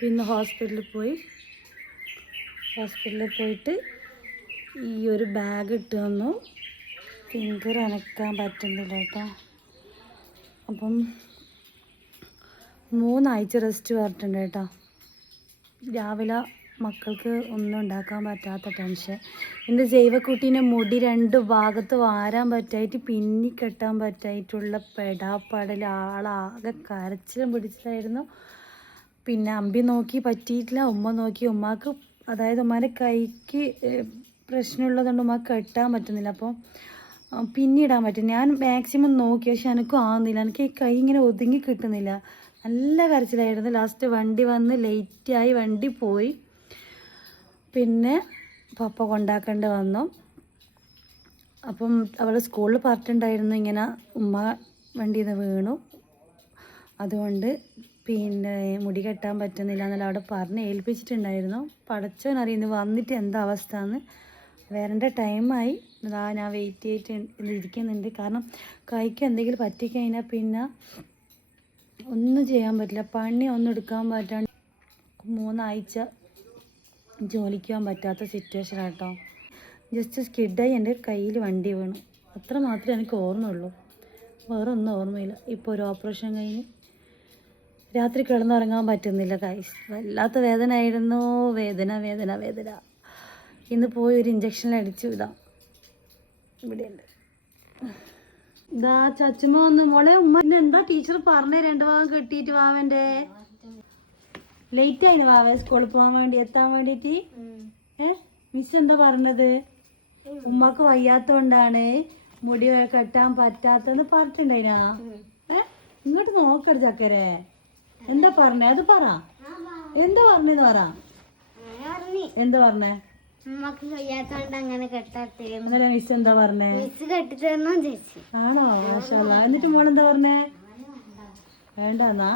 പിന്നെ ഹോസ്പിറ്റലിൽ പോയിട്ട് ഈ ഒരു ബാഗ് ഇട്ട് വന്നു. ഫിംഗർ അനക്കാൻ പറ്റുന്നില്ല കേട്ടോ. അപ്പം 3 ആഴ്ച റെസ്റ്റ് പറഞ്ഞിട്ടുണ്ട് കേട്ടോ. രാവിലെ മക്കൾക്ക് ഒന്നും ഉണ്ടാക്കാൻ പറ്റാത്ത ടെൻഷൻ. എൻ്റെ ജൈവക്കുട്ടീൻ്റെ മുടി 2 ഭാഗത്ത് വാരാൻ പറ്റായിട്ട് പിന്നി കെട്ടാൻ പറ്റായിട്ടുള്ള പെടാപ്പാടൽ. ആളാകെ കരച്ചിലും പിടിച്ചതായിരുന്നു. പിന്നെ അമ്പി നോക്കി പറ്റിയിട്ടില്ല. ഉമ്മ നോക്കി. ഉമ്മാക്ക് അതായത് ഉമ്മാൻ്റെ കൈക്ക് പ്രശ്നമുള്ളതുകൊണ്ട് ഉമ്മക്ക് കെട്ടാൻ പറ്റുന്നില്ല. അപ്പോൾ പിന്നിടാൻ പറ്റും. ഞാൻ മാക്സിമം നോക്കി, പക്ഷെ എനിക്കും ആവുന്നില്ല. എനിക്ക് ഈ കൈ ഇങ്ങനെ ഒതുങ്ങി കിട്ടുന്നില്ല. നല്ല കരച്ചിലായിരുന്നു. ലാസ്റ്റ് വണ്ടി വന്ന് ലേറ്റായി, വണ്ടി പോയി. പിന്നെ പപ്പ കൊണ്ടാക്കേണ്ടി വന്നു. അപ്പം അവൾ സ്കൂളിൽ പറഞ്ഞിട്ടുണ്ടായിരുന്നു ഇങ്ങനെ ഉമ്മ വണ്ടിയിൽ നിന്ന് വീണു, അതുകൊണ്ട് പിന്നെ മുടി കെട്ടാൻ പറ്റുന്നില്ല എന്നല്ല അവിടെ പറഞ്ഞ് ഏൽപ്പിച്ചിട്ടുണ്ടായിരുന്നു. പടച്ചോനറിയുന്നു വന്നിട്ട് എന്താ അവസ്ഥ എന്ന്. വരേണ്ട ടൈമായി. അതാ ഞാൻ വെയിറ്റ് ചെയ്തിട്ട് ഇരിക്കുന്നുണ്ട്. കാരണം കൈക്ക് എന്തെങ്കിലും പറ്റിക്കഴിഞ്ഞാൽ പിന്നെ ഒന്നും ചെയ്യാൻ പറ്റില്ല. പണി ഒന്നും എടുക്കാൻ പറ്റാണ്ട് 3 ആഴ്ച ജോലിക്ക് പോകാൻ പറ്റാത്ത സിറ്റുവേഷൻ കേട്ടോ. ജസ്റ്റ് സ്കിഡായി എൻ്റെ കയ്യിൽ വണ്ടി വീണു. അത്ര മാത്രമേ എനിക്ക് ഓർമ്മയുള്ളൂ, വേറെ ഒന്നും ഓർമ്മയില്ല. ഇപ്പോൾ ഒരു ഓപ്പറേഷൻ കഴിഞ്ഞ് രാത്രി കിടന്നുറങ്ങാൻ പറ്റുന്നില്ല ഗൈസ്. വല്ലാത്ത വേദന ആയിരുന്നു. വേദന. ഇന്ന് പോയി ഒരു ഇഞ്ചക്ഷൻ അടിച്ചു. ഇവിടെയുണ്ട്. ഇതാ ചച്ചുമ്മ വന്നു. മോളെ ഉമ്മ എന്താ ടീച്ചർ പറഞ്ഞേ 2 ഭാഗം കെട്ടിയിട്ട് വാവൻ്റെ ലേറ്റ് ആയിന് വാവ സ്കൂളിൽ പോകാൻ വേണ്ടി എത്താൻ വേണ്ടിയിട്ട്. മിസ് എന്താ പറഞ്ഞത്? ഉമ്മക്ക് വയ്യാത്തോണ്ടാണ് മുടി കെട്ടാൻ പറ്റാത്തെന്ന് പറഞ്ഞിട്ടുണ്ടായിനാ. ഇങ്ങോട്ട് നോക്കരുത് ചക്കരെ. എന്താ പറഞ്ഞേ? അത് പറ. എന്താ പറഞ്ഞെന്ന് പറ. എന്താ പറഞ്ഞേ? ഉമ്മക്ക് വയ്യാത്തോണ്ട് അങ്ങനെ കെട്ടാത്തേ. അങ്ങനെ മിസ് എന്താ പറഞ്ഞേ? മിസ് കെട്ടിത്തരണോ ചേച്ചി. ആണോ? മാഷാഅല്ലാ. എന്നിട്ട് മോളെന്താ പറഞ്ഞേ? വേണ്ടെന്നാ.